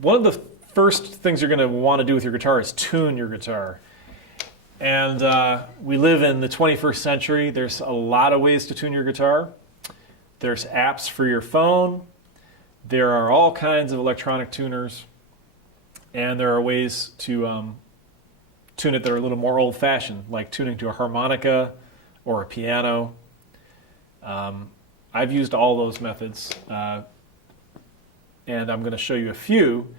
one of the first things you're going to want to do with your guitar is tune your guitar. And we live in the 21st century. There's a lot of ways to tune your guitar. There's apps for your phone. There are all kinds of electronic tuners. And there are ways to tune it that are a little more old-fashioned, like tuning to a harmonica or a piano. I've used all those methods, and I'm going to show you a few.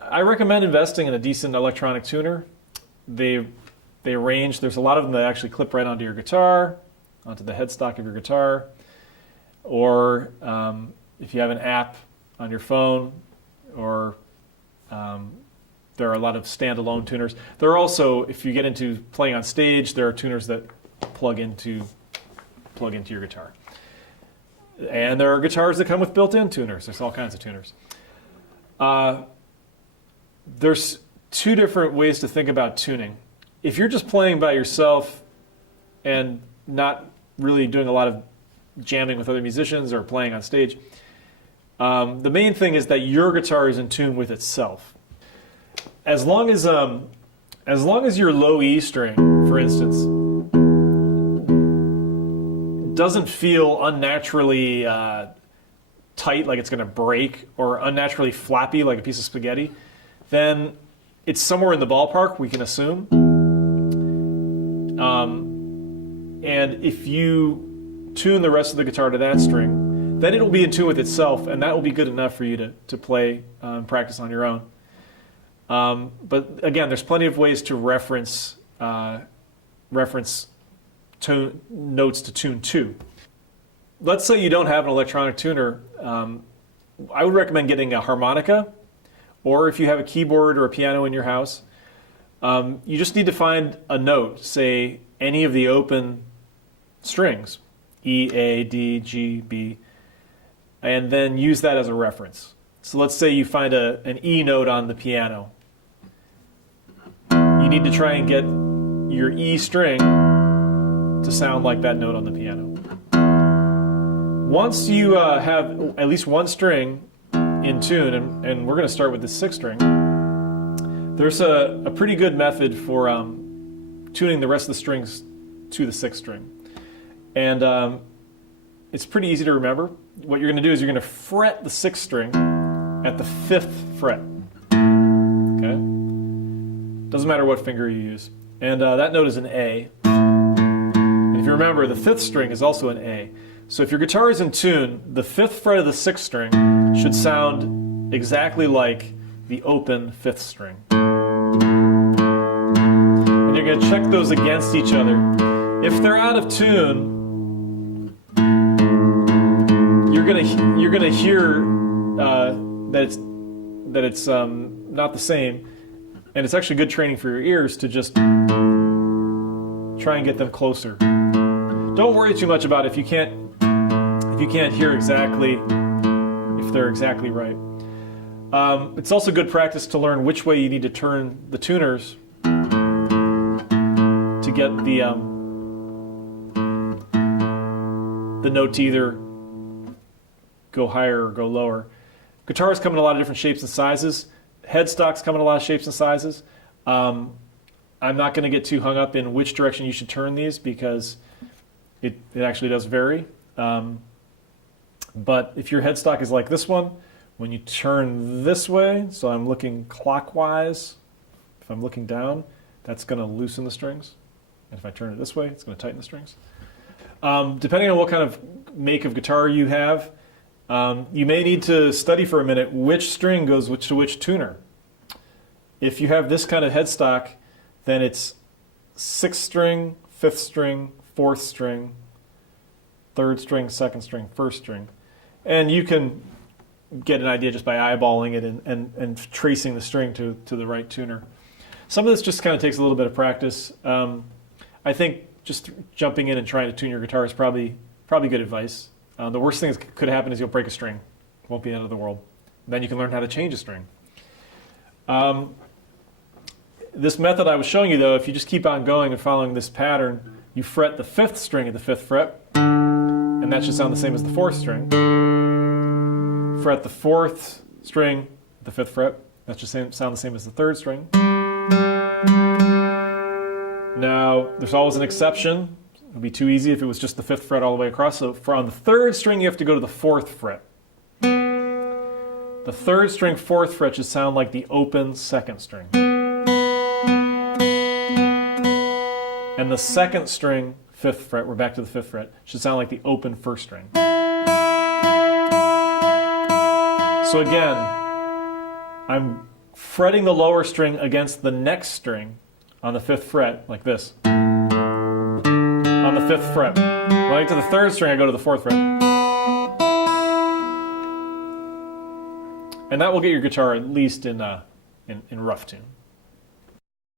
I recommend investing in a decent electronic tuner. They range. There's a lot of them that actually clip right onto your guitar, onto the headstock of your guitar, or if you have an app on your phone, or there are a lot of standalone tuners. There are also, if you get into playing on stage, there are tuners that plug into your guitar. And there are guitars that come with built-in tuners. There's all kinds of tuners. There's two different ways to think about tuning. If you're just playing by yourself and not really doing a lot of jamming with other musicians or playing on stage, the main thing is that your guitar is in tune with itself. As long as your low E string, for instance, doesn't feel unnaturally tight, like it's going to break, or unnaturally flappy, like a piece of spaghetti, then it's somewhere in the ballpark, we can assume. And if you tune the rest of the guitar to that string, then it'll be in tune with itself, and that will be good enough for you to play and practice on your own. But again, there's plenty of ways to reference notes to tune to. Let's say you don't have an electronic tuner. I would recommend getting a harmonica, or if you have a keyboard or a piano in your house, you just need to find a note, say any of the open strings, E, A, D, G, B, and then use that as a reference. So let's say you find an E note on the piano. You need to try and get your E string to sound like that note on the piano. Once you have at least one string in tune, and we're going to start with the sixth string, there's a pretty good method for tuning the rest of the strings to the sixth string. And it's pretty easy to remember. What you're going to do is you're going to fret the sixth string at the fifth fret. Okay? Doesn't matter what finger you use. And that note is an A. And if you remember, the fifth string is also an A. So if your guitar is in tune, the fifth fret of the sixth string should sound exactly like the open fifth string. And you're going to check those against each other. If they're out of tune, you're gonna hear that it's not the same, and it's actually good training for your ears to just try and get them closer. Don't worry too much about it if you can't hear exactly if they're exactly right. It's also good practice to learn which way you need to turn the tuners to get the note to either go higher or go lower. Guitars come in a lot of different shapes and sizes. Headstocks come in a lot of shapes and sizes. I'm not going to get too hung up in which direction you should turn these because it actually does vary. But if your headstock is like this one, when you turn this way, so I'm looking clockwise, if I'm looking down, that's going to loosen the strings. And if I turn it this way, it's going to tighten the strings. Depending on what kind of make of guitar you have, you may need to study for a minute which string goes to which tuner. If you have this kind of headstock, then it's sixth string, fifth string, fourth string, third string, second string, first string. And you can get an idea just by eyeballing it and tracing the string to the right tuner. Some of this just kind of takes a little bit of practice. I think just jumping in and trying to tune your guitar is probably good advice. The worst thing that could happen is you'll break a string. It won't be the end of the world. Then you can learn how to change a string. This method I was showing you, though, if you just keep on going and following this pattern, you fret the fifth string at the fifth fret, and that should sound the same as the fourth string. Fret the fourth string the 5th fret. That should sound the same as the 3rd string. Now, there's always an exception. It would be too easy if it was just the 5th fret all the way across. So on the 3rd string, you have to go to the 4th fret. The 3rd string 4th fret should sound like the open 2nd string. And the 2nd string 5th fret, we're back to the 5th fret, should sound like the open 1st string. So again, I'm fretting the lower string against the next string on the 5th fret, like this. On the 5th fret. When I get to the 3rd string, I go to the 4th fret. And that will get your guitar at least in rough tune.